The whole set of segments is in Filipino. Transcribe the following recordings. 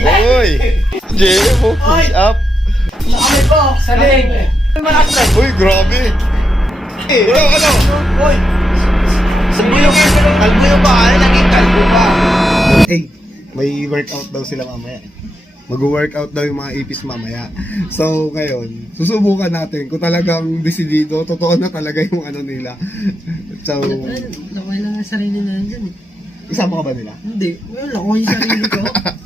Uy! Jay mo, push up. Nakami ko, sa leg. Uy, grabe. Ano? Uy! Kalbo yung bahay, naging kalbo pa. Eh, may workout daw sila mamaya. Mag-workout daw yung mga ipis mamaya. So, ngayon, susubukan natin kung talagang desidido, totoo na talaga yung ano nila. So, Lakay lang ang sarili na dyan eh. isama ka ba nila? Hindi. Well, lakay yung sarili ko.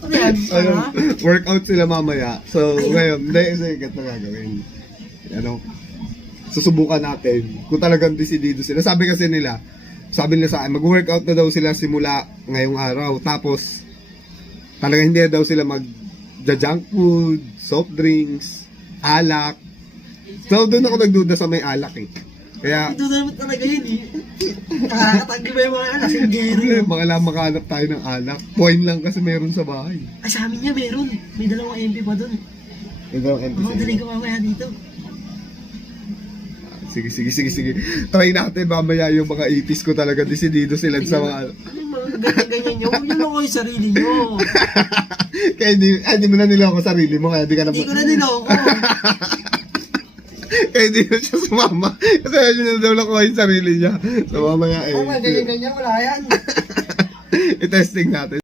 Ano yan? Ayun, workout sila mamaya. So, ngayon, hindi, ganito na gagawin. Ano, susubukan natin kung talagang desidido sila. Sabi nila sa akin, mag-workout na daw sila simula ngayong araw. Tapos, talagang hindi daw sila mag-junk food, soft drinks, alak. So, doon ako nagduda sa may alak eh. Kaya, Ito naman talaga yun eh. Nakakatanggi ba yung mga lasinggero? mga lang makahanap tayo ng alak. Point lang kasi meron sa bahay. Ay, sa amin niya meron. May dalawang MP pa dun. Ito ang Ako daling ko mamaya dito. Sige. Try natin mamaya yung mga ipis ko talaga desidido sila sa mga... Ano yung mga ganyan-ganyan nyo? Huwag nyo lang yung sarili nyo. Kaya hindi mo na niloko sarili mo, kaya di ka na... Hindi ko na niloko. Kaya hindi na siya sumama. Kasi yun na daw lang yung sarili niya. So mamaya Ay, mga ganyan-ganyan, wala yan. i-testing natin.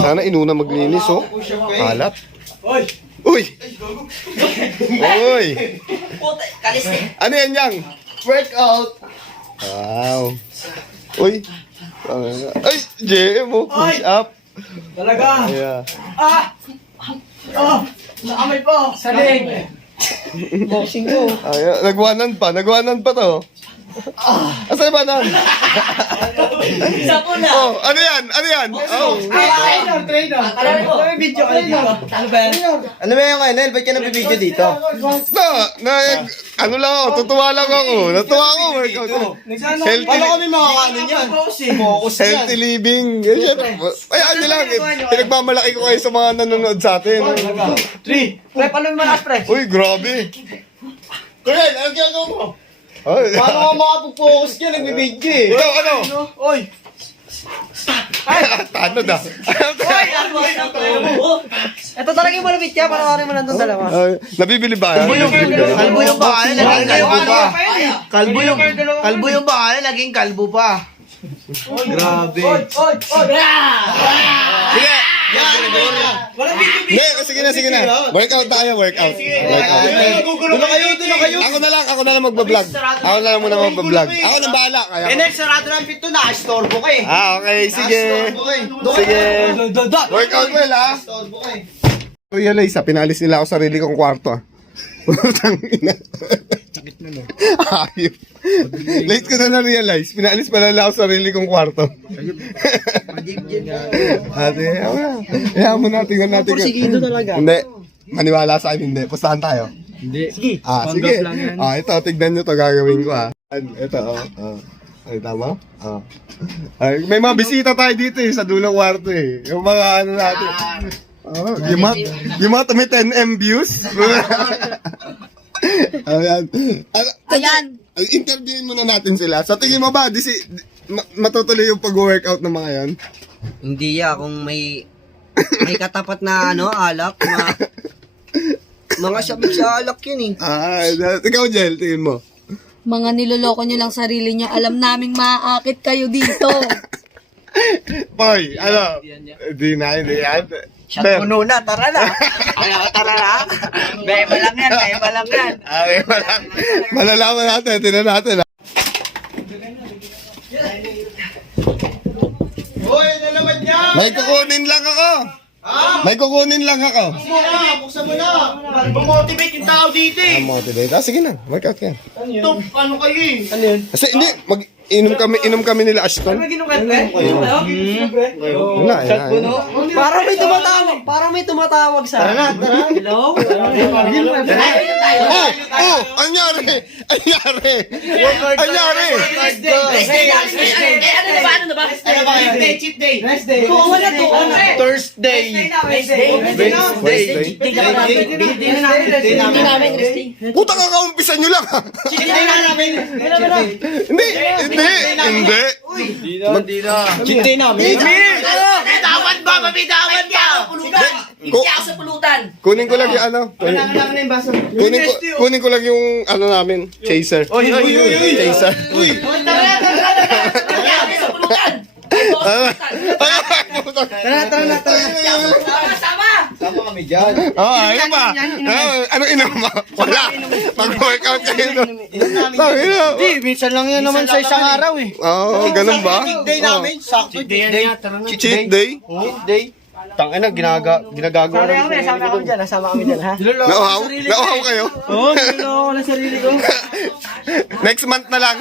Sana inuna maglinis, oh. Kalat. Uy! Uy! Kalis eh. Ano yan yang? Workout. Wow. Uy! Ay! JM mo, push up. Talaga? Yeah. Nakami po, sa leg. Boxing ko. Ay, nagwanan pa to. Asa ba nan? Isa ko na. Oh, ano yan? Oh. Trainer. Alam ko, may video kayo dito. Ano ba yan? Ano ba yung Enel? Ba't ka nabibideo dito? Ano lang ako, tutuwa lang ako. Natuwa ako, workout ko. Paano kami makakaano yan? Focus yan. Healthy living. Ay, ano lang, pinagmamalaki ko kayo sa mga nanonood sa atin. 3. Pre, paano yung malakas, pre? Uy, grabe. Kuya, ano ginagawa mo? Ay, Paano ka makapag-focus ka? Nagbibideo eh. ito, ano? Oy! Tanod ah. Ito talaga yung malapit ka, para mo lang itong dalawa. Nabibili ba yan? Kalbo yung bahay, naging kalbo pa. Kalbo Kalbo yung bahay, naging kalbo pa. Grabe. Sige. Walang video. Hindi, sige na. Workout tayo, workout. Doon na kayo. Ako na lang magbablog. Ako na lang muna magbablog. Ako nang bahala. Kaya ako. Next, sarado ng pinto na. Istorbo ka eh. Okay, sige. Sige. Workout well, ha? Istorbo ka eh. Realize, pinalis nila ako sa sarili kong kwarto, ah. Sakit na, no? Ayop. Late ko na na-realize, pinalis pala nila ako sa sarili kong kwarto. Ate, ayaw mo na, tingnan natin. Porsigido talaga. Hindi, maniwala sa akin, hindi. Pustahan tayo. Hindi. Sige. Sige. Ito, tignan nyo to gagawin ko, Ito, Ay, tama? Ay, may mga bisita tayo dito sa dulang kwarto eh. Yung mga ano natin. Yung mga tumi 10M views. Ayan. Interviewin muna natin sila. Sa tingin mo ba, matutuloy yung pag-workout ng mga yan? Hindi kung may katapat na alak, mga sabik sa alak yun eh. Ikaw, Jel, tingin mo. Mga niloloko nyo lang sarili nyo. Alam naming maaakit kayo dito. Boy, hindi yan. Shot puno na, tara na. Tara na. Beba lang yan. Okay, malalaman natin, tinan natin. Hoy, nalaman niya. May kukunin lang ako. Buksan mo na. Bumotivate yung tao dito eh. Motivate. Sige na, workout ka. Ano kayo eh? Ano yun? Kasi hindi, inom kami nila Ashton. Wala, Parang may tumatawag sa... Tara na. Hello? Anyari? Ano ba? Cheat day. Kung wala to, Thursday. Puta ka kaumpisan nyo lang. Cheat day na namin. Hindi. Cheat day namin. Hindi ako sa pulutan. Kunin ko lang yung ano. Kailangan na yung baso. Kunin ko lang yung ano namin, chaser. Oy! Chaser. Tara! Hindi ako sa pulutan. Ito ako sa pulutan. Sama! Sama kami dyan. Oo, ayun ba? Ano inom mo? Wala. Mag-workout kayo doon. Hindi, minsan lang yan naman sa isang araw eh. Oo, ganun ba? Day namin, sakto cheat day. Cheat day? Cheat day. Tangina, ginagago na. Sama kami dyan, nasama kami dyan, ha? Nauhaw? Nauhaw kayo? Oo, niloloko ko na sarili ko. Next month na lang.